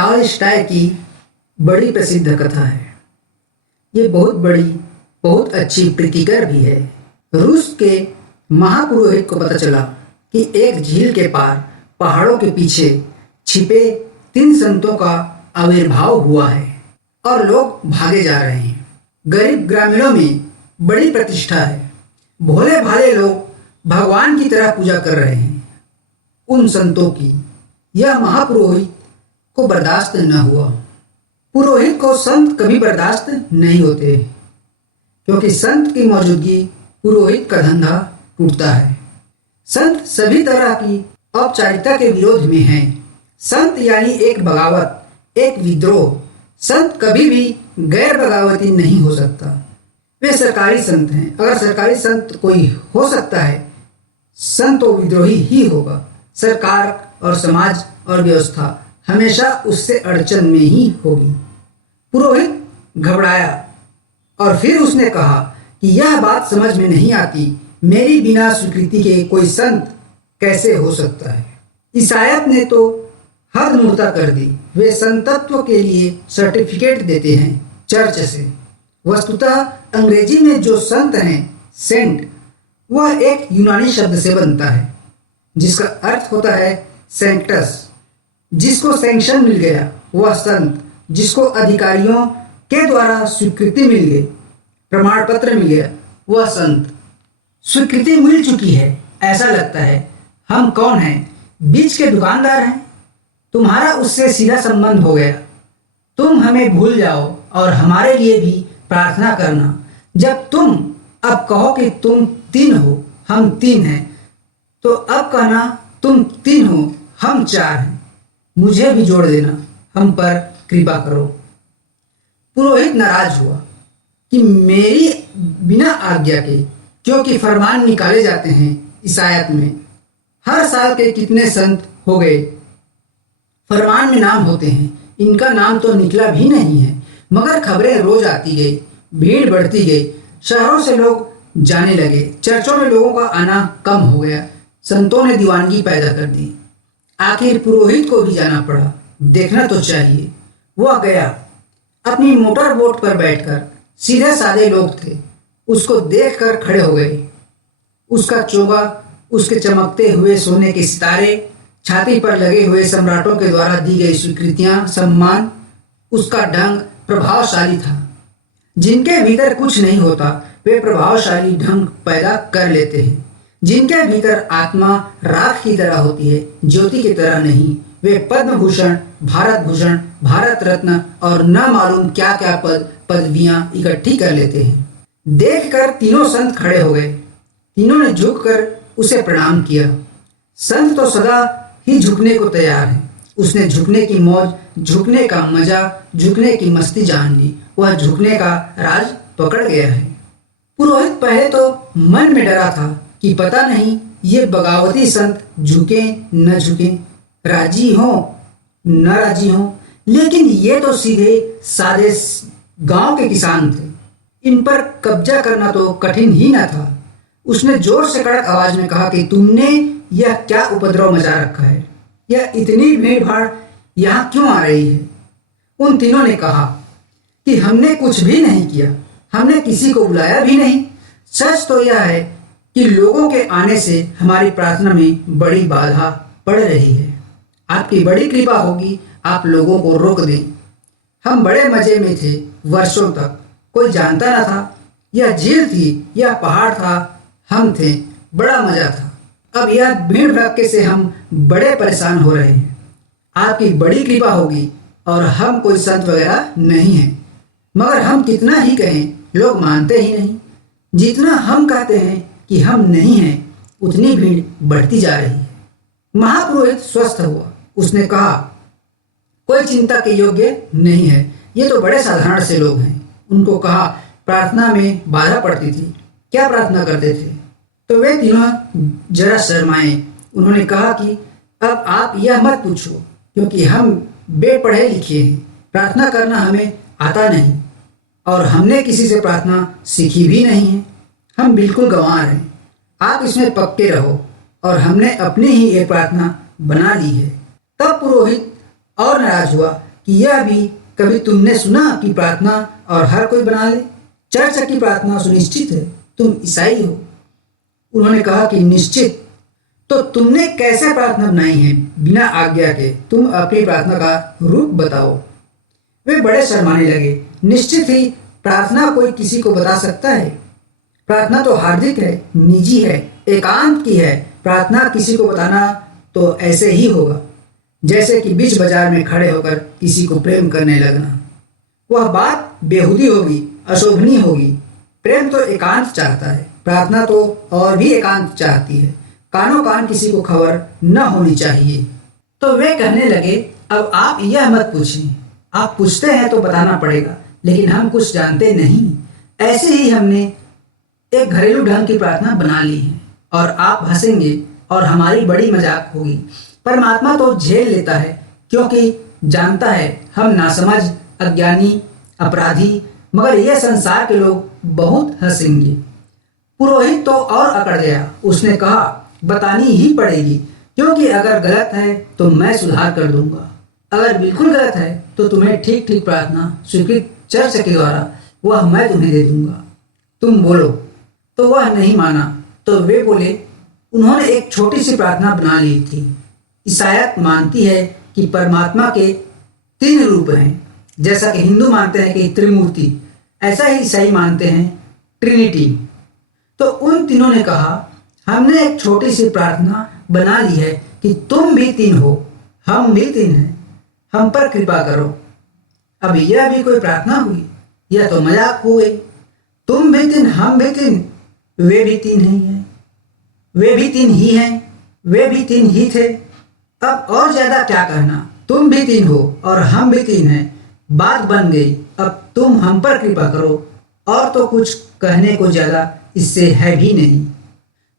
Tolstoy की बड़ी प्रसिद्ध कथा है। ये बहुत बड़ी, बहुत अच्छी प्रीतिकर भी है। रूस के महापुरोहित को पता चला कि एक झील के पार पहाड़ों के पीछे छिपे 3 संतों का आविर्भाव हुआ है और लोग भागे जा रहे हैं। गरीब ग्रामीणों में बड़ी प्रतिष्ठा है। भोले भाले लोग भगवान की तरह पूजा कर रहे हैं उन संतों की। यह महापुरोहित को बर्दाश्त न हुआ। पुरोहित को संत कभी बर्दाश्त नहीं होते, क्योंकि संत की मौजूदगी पुरोहित का धंधा टूटता है। संत सभी तरह की औपचारिकता के विरोध में हैं। संत यानी एक बगावत, एक विद्रोह। संत कभी भी गैर बगावती नहीं हो सकता। वे सरकारी संत हैं। अगर सरकारी संत कोई हो सकता है, संत तो विद्रोही ही होगा। सरकार और समाज और व्यवस्था हमेशा उससे अड़चन में ही होगी। पुरोहित घबराया और फिर उसने कहा कि यह बात समझ में नहीं आती, मेरी बिना स्वीकृति के कोई संत कैसे हो सकता है। ईसायत ने तो हद मुर्दा कर दी। वे संतत्व के लिए सर्टिफिकेट देते हैं चर्च से। वस्तुतः अंग्रेजी में जो संत हैं, सेंट, वह एक यूनानी शब्द से बनता है जिसका अर्थ होता है सेंक्टस। जिसको सैंक्शन मिल गया वह संत, जिसको अधिकारियों के द्वारा स्वीकृति मिल गई, प्रमाण पत्र मिल गया, वह संत। स्वीकृति मिल चुकी है, ऐसा लगता है। हम कौन हैं? बीच के दुकानदार हैं। तुम्हारा उससे सीधा संबंध हो गया। तुम हमें भूल जाओ और हमारे लिए भी प्रार्थना करना। जब तुम अब कहो कि तुम 3 हो, हम 3 हैं, तो अब कहना तुम 3 हो, हम 4 हैं। मुझे भी जोड़ देना, हम पर कृपा करो। पुरोहित नाराज हुआ कि मेरी बिना आज्ञा के, क्योंकि फरमान निकाले जाते हैं ईसायत में। हर साल के कितने संत हो गए, फरमान में नाम होते हैं। इनका नाम तो निकला भी नहीं है, मगर खबरें रोज आती गई, भीड़ बढ़ती गई, शहरों से लोग जाने लगे, चर्चों में लोगों का आना कम हो गया। संतों ने दीवानगी पैदा कर दी। आखिर पुरोहित को भी जाना पड़ा। देखना तो चाहिए। वह गया। अपनी मोटर बोट पर बैठकर, सीधे साधे लोग थे, उसको देखकर खड़े हो गए। उसका चोगा, उसके चमकते हुए सोने के सितारे, छाती पर लगे हुए सम्राटों के द्वारा दी गई स्वीकृतियां, सम्मान, उसका ढंग प्रभावशाली था। जिनके भीतर कुछ नहीं होता वे प्रभावशाली ढंग पैदा कर लेते हैं। जिनके भीतर आत्मा राख की तरह होती है, ज्योति की तरह नहीं, वे पद्म भूषण, भारत भूषण, भारत रत्न और न मालूम क्या क्या पदवियां इकट्ठी कर लेते हैं। देखकर तीनों संत खड़े हो गए। तीनों ने झुककर उसे प्रणाम किया। संत तो सदा ही झुकने को तैयार है। उसने झुकने की मौज, झुकने का मजा, झुकने की मस्ती जान ली। वह झुकने का राज पकड़ गया है। पुरोहित पहले तो मन में डरा था कि पता नहीं ये बगावती संत झुके न झुके, राजी हो न राजी हो, लेकिन ये तो सीधे साधे गांव के किसान थे। इन पर कब्जा करना तो कठिन ही न था। उसने जोर से कड़क आवाज में कहा कि तुमने यह क्या उपद्रव मचा रखा है? यह इतनी भीड़ भाड़ यहाँ क्यों आ रही है? उन तीनों ने कहा कि हमने कुछ भी नहीं किया, हमने किसी को बुलाया भी नहीं। सच तो यह है कि लोगों के आने से हमारी प्रार्थना में बड़ी बाधा पड़ रही है। आपकी बड़ी कृपा होगी, आप लोगों को रोक दें। हम बड़े मजे में थे वर्षों तक, कोई जानता न था। यह झील थी, यह पहाड़ था, हम थे, बड़ा मजा था। अब यह भीड़ भड़के से हम बड़े परेशान हो रहे हैं। आपकी बड़ी कृपा होगी और हम कोई संत वगैरह नहीं हैं, मगर हम कितना ही कहें, लोग मानते ही नहीं। जितना हम कहते हैं कि हम नहीं हैं, उतनी भीड़ बढ़ती जा रही है। महापुरोहित स्वस्थ हुआ। उसने कहा, कोई चिंता के योग्य नहीं है, ये तो बड़े साधारण से लोग हैं। उनको कहा, प्रार्थना में बाधा पड़ती थी, क्या प्रार्थना करते थे? तो वे तीनों जरा शर्माए। उन्होंने कहा कि अब आप यह मत पूछो, क्योंकि हम बेपढ़े लिखे हैं, प्रार्थना करना हमें आता नहीं और हमने किसी से प्रार्थना सीखी भी नहीं है। हम बिल्कुल गंवार हैं। आप इसमें पक्के रहो और हमने अपनी ही एक प्रार्थना बना ली है। तब पुरोहित और नाराज हुआ कि यह भी कभी तुमने सुना कि प्रार्थना और हर कोई बना ले? चर्च की प्रार्थना सुनिश्चित है। तुम ईसाई हो। उन्होंने कहा कि निश्चित। तो तुमने कैसे प्रार्थना बनाई है बिना आज्ञा के? तुम अपनी प्रार्थना का रूप बताओ। वे बड़े शर्माने लगे। निश्चित ही प्रार्थना कोई किसी को बता सकता है? प्रार्थना तो हार्दिक है, निजी है, एकांत की है। प्रार्थना किसी को बताना तो ऐसे ही होगा जैसे कि बीच बाजार में खड़े होकर किसी को प्रेम करने लगना। वह बात बेहूदी होगी, अशोभनीय होगी। प्रेम तो एकांत चाहता है, प्रार्थना तो और भी एकांत चाहती है। कानों कान किसी को खबर न होनी चाहिए। तो वे कहने लगे, अब आप यह मत पूछें। आप पूछते हैं तो बताना पड़ेगा, लेकिन हम कुछ जानते नहीं। ऐसे ही हमने एक घरेलू ढंग की प्रार्थना बना ली है और आप हंसेंगे और हमारी बड़ी मजाक होगी। परमात्मा तो झेल लेता है क्योंकि जानता है हम नासमझ, अज्ञानी, अपराधी, मगर यह संसार के लोग बहुत हंसेंगे। पुरोहित तो और अकड़ गया। उसने कहा, बतानी ही पड़ेगी, क्योंकि अगर गलत है तो मैं सुधार कर दूंगा। अगर बिल्कुल गलत है तो तुम्हें ठीक ठीक प्रार्थना स्वीकृत चर्च के द्वारा वह मैं तुम्हें दे दूंगा। तुम बोलो। तो वह नहीं माना। तो वे बोले, उन्होंने एक छोटी सी प्रार्थना बना ली थी। ईसाईयत मानती है कि परमात्मा के 3 रूप हैं, जैसा कि हिंदू मानते हैं कि त्रिमूर्ति, ऐसा ही ईसाई मानते हैं ट्रिनिटी। तो उन तीनों ने कहा, हमने एक छोटी सी प्रार्थना बना ली है कि तुम भी 3 हो, हम भी 3 हैं, हम पर कृपा करो। अब यह भी कोई प्रार्थना हुई? यह तो मजाक हो गई। तुम भी 3, हम भी 3, वे भी 3 ही हैं, वे भी 3 ही हैं, वे भी 3 ही थे। अब और ज्यादा क्या कहना? तुम भी 3 हो और हम भी 3 हैं, बात बन गई। अब तुम हम पर कृपा करो। और तो कुछ कहने को ज्यादा इससे है भी नहीं।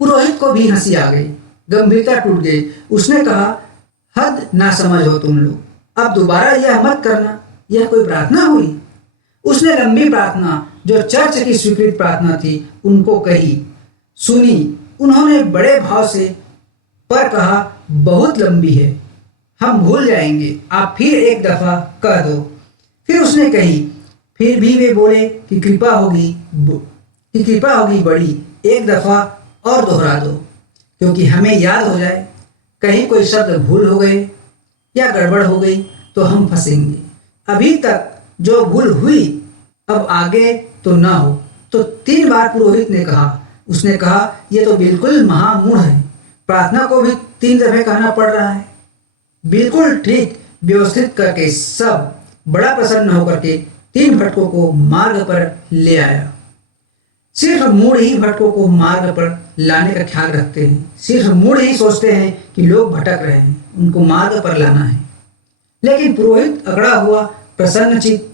पुरोहित को भी हंसी आ गई, गंभीरता टूट गई। उसने कहा, हद ना समझ हो तुम लोग, अब दोबारा यह मत करना। यह कोई प्रार्थना हुई? उसने लंबी प्रार्थना जो चर्च की स्वीकृत प्रार्थना थी उनको कही, सुनी। उन्होंने बड़े भाव से पर कहा, बहुत लंबी है, हम भूल जाएंगे, आप फिर एक दफा कह दो। फिर उसने कही। फिर भी वे बोले कि कृपा होगी बड़ी, एक दफा और दोहरा दो, क्योंकि हमें याद हो जाए। कहीं कोई शब्द भूल हो गए या गड़बड़ हो गई तो हम फंसेंगे। अभी तक जो भूल हुई अब आगे तो ना हो। तो 3 बार पुरोहित ने कहा। उसने कहा, यह तो बिल्कुल महामूढ़ है, प्रार्थना को भी 3 दफे कहना पड़ रहा है। बिल्कुल ठीक व्यवस्थित करके सब बड़ा प्रसन्न होकर के 3 भटकों को मार्ग पर ले आया। सिर्फ मूढ़ ही भटकों को मार्ग पर लाने का ख्याल रखते हैं। सिर्फ मूढ़ ही सोचते हैं कि लोग भटक रहे हैं, उनको मार्ग पर लाना है। लेकिन पुरोहित अगड़ा हुआ, प्रसन्नचित्त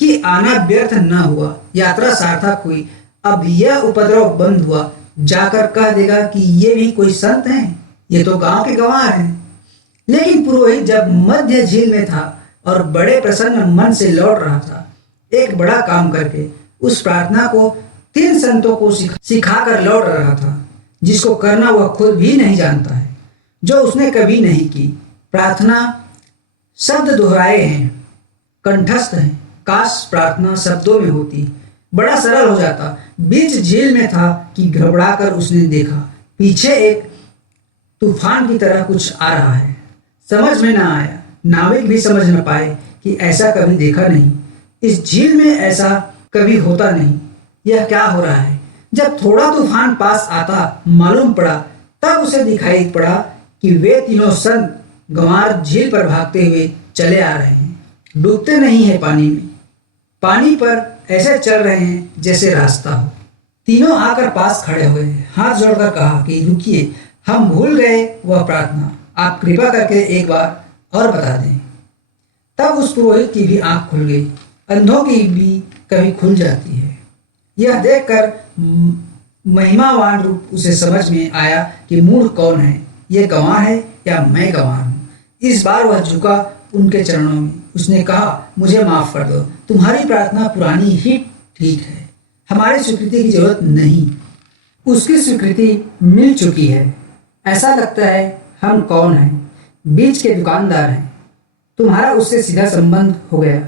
कि आना व्यर्थ न हुआ, यात्रा सार्थक हुई। अब यह उपद्रव बंद हुआ। जाकर कह देगा कि ये भी कोई संत हैं, ये तो गांव के गंवार हैं। लेकिन पुरोहित जब मध्य झील में था और बड़े प्रसन्न मन से लौट रहा था, एक बड़ा काम करके उस प्रार्थना को 3 संतों को सिखा कर लौट रहा था, जिसको करना वह खुद भी नहीं जानता है, जो उसने कभी नहीं की। प्रार्थना शब्द दोहराए हैं, कंठस्थ हैं। काश प्रार्थना शब्दों में होती, बड़ा सरल हो जाता। बीच झील में था कि घबराकर उसने देखा, पीछे एक तूफान की तरह कुछ आ रहा है। समझ में ना आया, नाविक भी समझ न पाए कि ऐसा कभी देखा नहीं। इस झील में ऐसा कभी होता नहीं। यह क्या हो रहा है? जब थोड़ा तूफान पास आता मालूम पड़ा, तब उसे दिखाई पड़ा कि वे तीनों संत गंवार झील पर भागते हुए चले आ रहे हैं। डूबते नहीं है पानी में, पानी पर ऐसे चल रहे हैं जैसे रास्ता हो। तीनों आकर पास खड़े हुए, हाथ जोड़कर कहा कि रुकिए, हम भूल गए वह प्रार्थना, आप कृपा करके एक बार और बता दें। तब उस पुरोहित की भी आंख खुल गई। अंधों की भी कभी खुल जाती है। यह देखकर महिमावान रूप उसे समझ में आया कि मूढ़ कौन है, ये गंवार है या मैं गंवार हूँ। इस बार वह झुका उनके चरणों में। उसने कहा, मुझे माफ कर दो, तुम्हारी प्रार्थना पुरानी ही ठीक है, हमारी स्वीकृति की जरूरत नहीं। उसकी स्वीकृति मिल चुकी है। ऐसा लगता है हम कौन हैं? बीच के दुकानदार हैं। तुम्हारा उससे सीधा संबंध हो गया।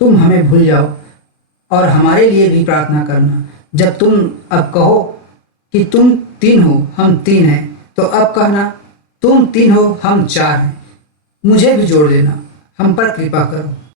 तुम हमें भूल जाओ और हमारे लिए भी प्रार्थना करना। जब तुम अब कहो कि तुम 3 हो हम 3 हैं, तो अब कहना तुम 3 हो हम 4 हैं। मुझे भी जोड़ लेना, हम पर कृपा करो।